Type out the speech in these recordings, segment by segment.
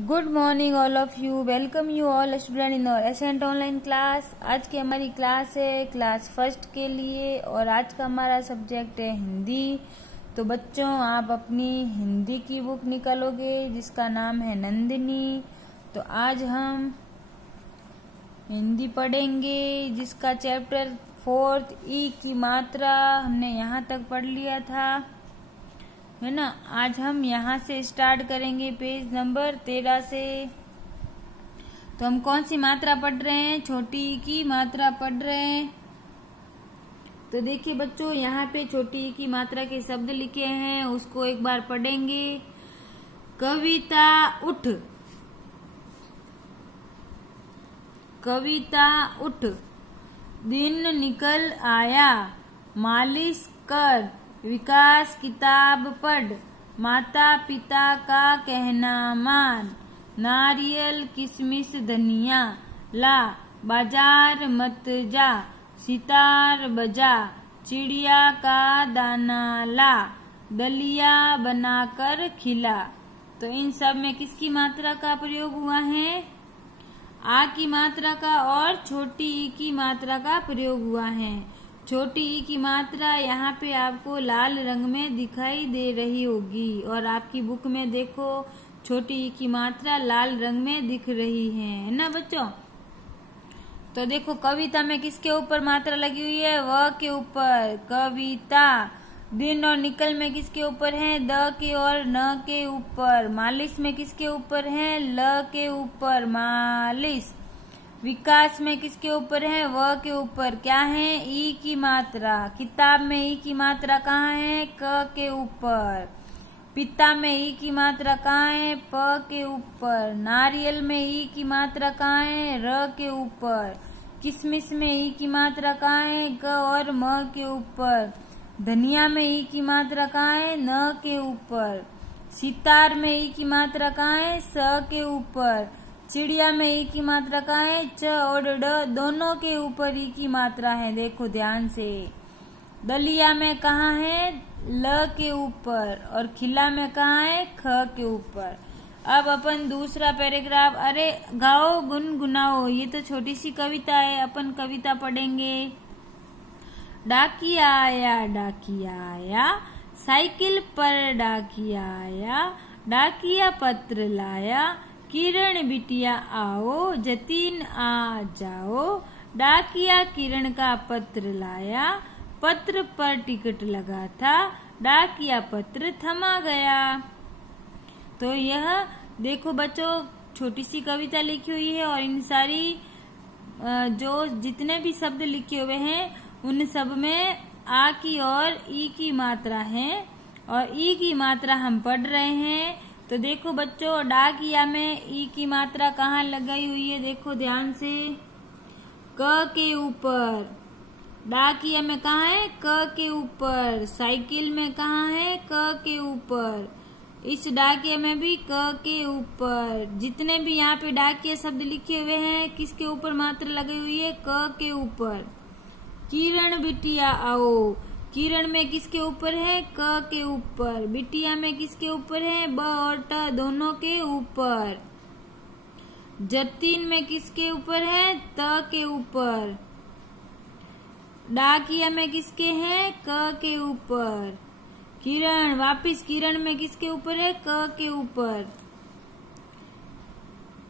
Good morning all of you. Welcome you all student in our Ascent online class. आज की हमारी class है class first के लिए और आज का हमारा सब्जेक्ट है हिंदी। तो बच्चों आप अपनी हिंदी की बुक निकालोगे जिसका नाम है नंदिनी। तो आज हम हिंदी पढ़ेंगे जिसका चैप्टर 4 ई की मात्रा हमने यहाँ तक पढ़ लिया था, है ना। आज हम यहाँ से स्टार्ट करेंगे पेज नंबर 13 से। तो हम कौन सी मात्रा पढ़ रहे हैं? छोटी ई की मात्रा पढ़ रहे हैं। तो देखिए बच्चों यहाँ पे छोटी ई की मात्रा के शब्द लिखे हैं, उसको एक बार पढ़ेंगे। कविता उठ, कविता उठ, दिन निकल आया, मालिश कर, विकास किताब पढ़, माता पिता का कहना मान, नारियल किशमिश धनिया ला, बाजार मत जा, सितार बजा, चिड़िया का दाना ला, दलिया बनाकर खिला। तो इन सब में किसकी मात्रा का प्रयोग हुआ है? आ की मात्रा का और छोटी ई की मात्रा का प्रयोग हुआ है। छोटी ई की मात्रा यहाँ पे आपको लाल रंग में दिखाई दे रही होगी और आपकी बुक में देखो छोटी ई की मात्रा लाल रंग में दिख रही है ना बच्चों। तो देखो कविता में किसके ऊपर मात्रा लगी हुई है? व के ऊपर कविता। दिन और निकल में किसके ऊपर है? द के और न के ऊपर। मालिश में किसके ऊपर है? ल के ऊपर मालिश। विकास में किसके ऊपर है? व के ऊपर। क्या है? ई की मात्रा। किताब में ई की मात्रा कहाँ है? क के ऊपर। पिता में ई की मात्रा कहाँ है? प के ऊपर। नारियल में ई की मात्रा कहाँ है? र के ऊपर। किशमिश में ई की मात्रा कहाँ है? ग और म के ऊपर। धनिया में ई की मात्रा कहाँ है? न के ऊपर। सितार में ई की मात्रा कहाँ है? स के ऊपर। चिड़िया में ई की मात्रा कहाँ है? च और ड दोनों के ऊपर ई की मात्रा है, देखो ध्यान से। दलिया में कहाँ है? ल के ऊपर। और खिला में कहाँ है? ख के ऊपर। अब अपन दूसरा पैराग्राफ, अरे गाओ गुनगुनाओ, ये तो छोटी सी कविता है, अपन कविता पढ़ेंगे। डाकिया आया, साइकिल पर डाकिया आया, डाकिया पत्र लाया, किरण बिटिया आओ, जतीन आ जाओ, डाकिया किरण का पत्र लाया, पत्र पर टिकट लगा था, डाकिया पत्र थमा गया। तो यह देखो बच्चों छोटी सी कविता लिखी हुई है और इन सारी जो जितने भी शब्द लिखे हुए हैं उन सब में आ की और ई की मात्रा है और ई की मात्रा हम पढ़ रहे हैं। तो देखो बच्चों डाकिया में ई की मात्रा कहाँ लगाई हुई है? देखो ध्यान से, क के ऊपर। डाकिया में कहाँ है? क के ऊपर। साइकिल में कहाँ है? क के ऊपर। इस डाकिया में भी क के ऊपर। जितने भी यहाँ पे डाकिया शब्द लिखे हुए हैं किसके ऊपर मात्रा लगी हुई है? क के ऊपर। किरण बिटिया आओ, किरण में किसके ऊपर है? क के ऊपर। बिटिया में किसके ऊपर है? ब और ट दोनों के ऊपर। जतीन में किसके ऊपर है? त के ऊपर। डाकिया में किसके हैं? क के ऊपर। किरण, वापिस किरण में किसके ऊपर है? क के ऊपर।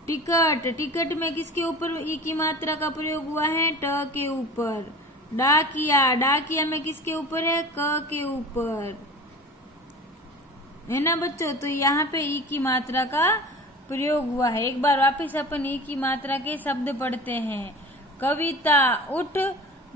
टिकट, टिकट में किसके ऊपर ई की मात्रा का प्रयोग हुआ है? ट के ऊपर। डाकिया, डाकिया में किसके ऊपर है? क के ऊपर, है ना बच्चों। तो यहाँ पे ई की मात्रा का प्रयोग हुआ है। एक बार वापस अपन ई की मात्रा के शब्द पढ़ते हैं। कविता उठ,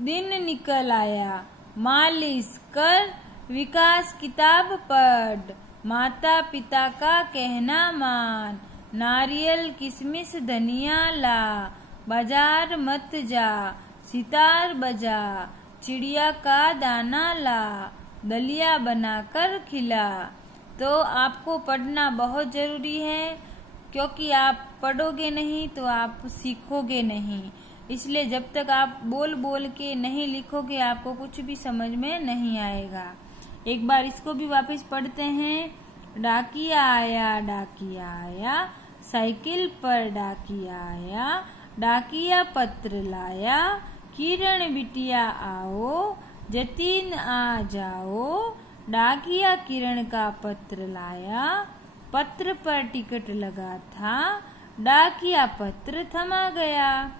दिन निकल आया, मालिश कर, विकास किताब पढ़, माता पिता का कहना मान, नारियल किशमिश धनिया ला, बाजार मत जा, सितार बजा, चिड़िया का दाना ला, दलिया बनाकर खिला। तो आपको पढ़ना बहुत जरूरी है क्योंकि आप पढ़ोगे नहीं तो आप सीखोगे नहीं। इसलिए जब तक आप बोल बोल के नहीं लिखोगे आपको कुछ भी समझ में नहीं आएगा। एक बार इसको भी वापस पढ़ते हैं। डाकिया आया साइकिल पर डाकिया आया, डाकिया पत्र लाया, किरण बिटिया आओ, जतीन आ जाओ, डाकिया किरण का पत्र लाया, पत्र पर टिकट लगा था, डाकिया पत्र थमा गया।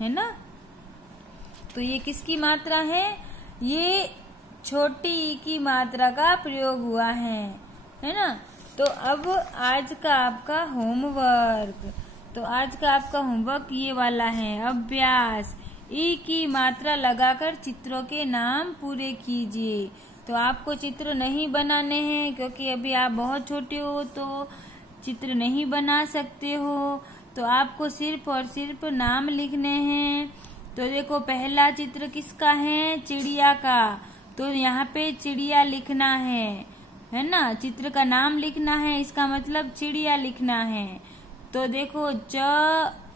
है ना? तो ये किसकी मात्रा है? ये छोटी ई की मात्रा का प्रयोग हुआ है ना? तो अब आज का आपका होमवर्क, ये वाला है अभ्यास। ई की मात्रा लगाकर चित्रों के नाम पूरे कीजिए। तो आपको चित्र नहीं बनाने हैं क्योंकि अभी आप बहुत छोटे हो, तो चित्र नहीं बना सकते हो। तो आपको सिर्फ और सिर्फ नाम लिखने हैं। तो देखो, पहला चित्र किसका है? चिड़िया का। तो यहाँ पे चिड़िया लिखना है ना? चित्र का नाम लिखना है, इसका मतलब चिड़िया लिखना है। तो देखो, च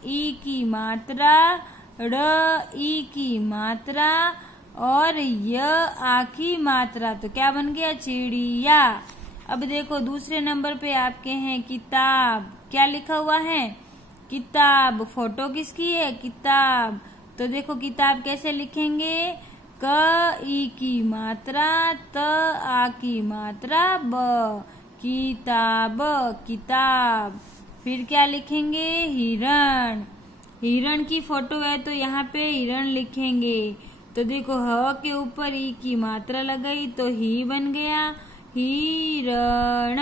ई की मात्रा, र ई की मात्रा और य आ की मात्रा, तो क्या बन गया? चिड़िया। अब देखो, दूसरे नंबर पे आपके हैं किताब। क्या लिखा हुआ है? किताब। फोटो किसकी है? किताब। तो देखो, किताब कैसे लिखेंगे? क ई की मात्रा, त आ की मात्रा, ब, किताब, किताब। फिर क्या लिखेंगे? हिरण। हिरण की फोटो है तो यहाँ पे हिरण लिखेंगे। तो देखो, ह के ऊपर ई की मात्रा लगाई तो ही बन गया, हिरण,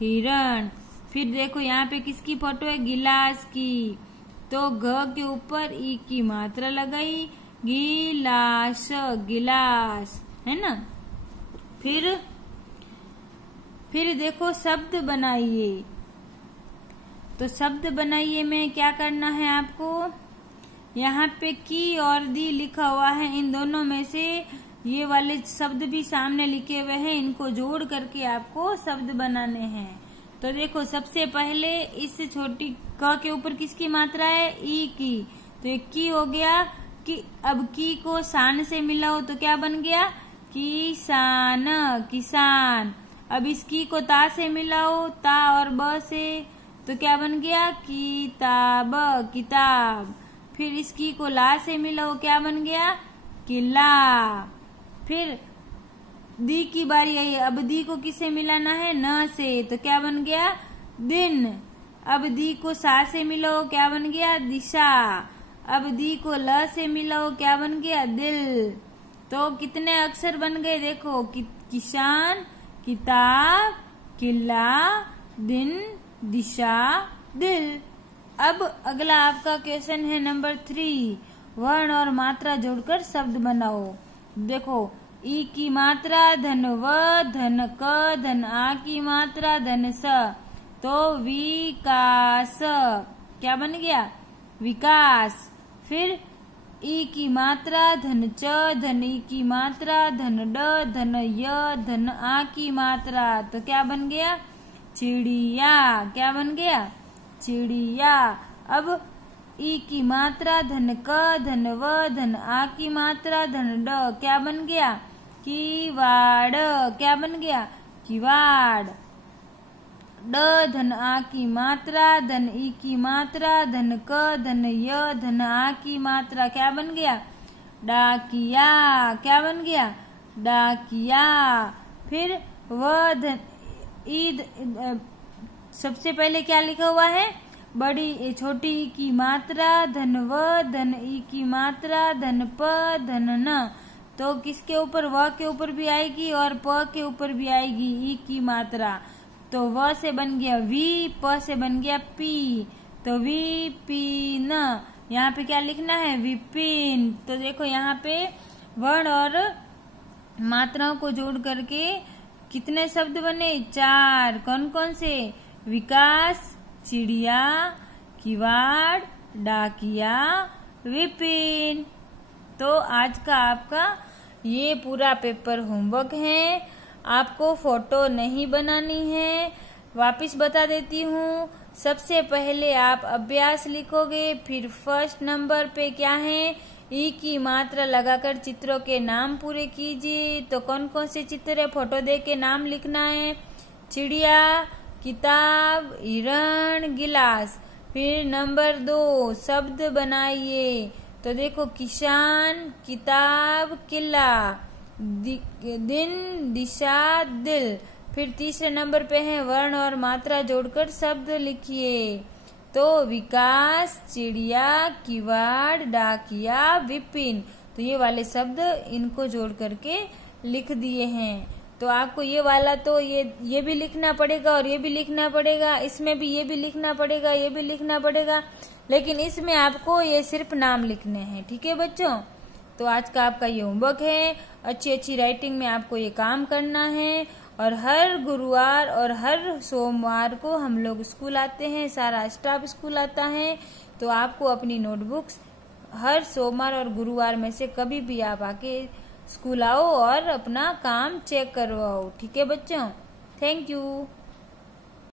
हिरण। फिर देखो, यहाँ पे किसकी फोटो है? गिलास की। तो घ के ऊपर ई की मात्रा लगाई, गिलास, गिलास। है ना? फिर देखो, शब्द बनाइए। तो शब्द बनाइए में क्या करना है आपको? यहाँ पे की और दी लिखा हुआ है, इन दोनों में से ये वाले शब्द भी सामने लिखे हुए हैं, इनको जोड़ करके आपको शब्द बनाने हैं। तो देखो, सबसे पहले इस छोटी क के ऊपर किसकी मात्रा है? ई की। तो एक की हो गया कि अब की को सान से मिलाओ तो क्या बन गया? किसान, किसान। अब इस की को ता से मिलाओ, ता और ब से, तो क्या बन गया? किताब, किताब। फिर इस की को ला से मिलाओ, क्या बन गया? किला। फिर दी की बारी आई। अब दी को किससे मिलाना है? न से, तो क्या बन गया? दिन। अब दी को सा से मिलाओ, क्या बन गया? दिशा। अब दी को ल से मिलाओ, क्या बन गया? दिल। तो कितने अक्षर बन गए? देखो, किसान, किताब, किला, दिन, दिशा, दिल। अब अगला आपका क्वेश्चन है नंबर 3। वर्ण और मात्रा जोड़कर शब्द बनाओ। देखो, ई की मात्रा धन व, धन क, धन आ की मात्रा धन स, तो विकास। क्या बन गया? विकास। फिर ई की मात्रा धन च, धन ई की मात्रा धन ड, धन य, धन आ की मात्रा, तो क्या बन गया? चिड़िया। क्या बन गया? चिड़िया। अब ई की मात्रा धन क, धन व, धन आ की मात्रा धन ड, क्या बन गया? किवाड़। क्या बन गया? किवाड़। ड धन आ की मात्रा, धन ई की मात्रा, धन क, धन य, धन आ की मात्रा, क्या बन गया? डाकिया। क्या बन गया? डाकिया। फिर व धन ई, सबसे पहले क्या लिखा हुआ है? बड़ी छोटी ई की मात्रा, धन व, धन ई की मात्रा, धन प, धन न, तो किसके ऊपर? व के ऊपर भी आएगी और प के ऊपर भी आएगी ई की मात्रा। तो व से बन गया वी, प से बन गया पी, तो विपिन। यहाँ पे क्या लिखना है? विपिन। तो देखो, यहाँ पे वर्ण और मात्राओं को जोड़ करके कितने शब्द बने? 4। कौन कौन से? विकास, चिड़िया, किवाड़, डाकिया, विपिन। तो आज का आपका ये पूरा पेपर होमवर्क है। आपको फोटो नहीं बनानी है। वापस बता देती हूँ। सबसे पहले आप अभ्यास लिखोगे, फिर फर्स्ट नंबर पे क्या है? ई की मात्रा लगाकर चित्रों के नाम पूरे कीजिए। तो कौन कौन से चित्र है? फोटो दे के नाम लिखना है। चिड़िया, किताब, हिरण, गिलास। फिर नंबर 2 शब्द बनाइए। तो देखो किसान, किताब, किला, दिन, दिशा, दिल। फिर तीसरे नंबर पे है वर्ण और मात्रा जोड़कर शब्द लिखिए। तो विकास, चिड़िया, किवाड़, डाकिया, विपिन। तो ये वाले शब्द इनको जोड़ करके लिख दिए हैं। तो आपको ये वाला तो ये भी लिखना पड़ेगा और ये भी लिखना पड़ेगा, इसमें भी ये भी लिखना पड़ेगा, ये भी लिखना पड़ेगा, लेकिन इसमें आपको ये सिर्फ नाम लिखने हैं। ठीक है बच्चों, तो आज का आपका ये होमवर्क है। अच्छी अच्छी राइटिंग में आपको ये काम करना है। और हर गुरुवार और हर सोमवार को हम लोग स्कूल आते हैं, सारा स्टाफ स्कूल आता है। तो आपको अपनी नोटबुक्स हर सोमवार और गुरुवार में से कभी भी आप आके स्कूल आओ और अपना काम चेक करवाओ। ठीक है बच्चों, थैंक यू।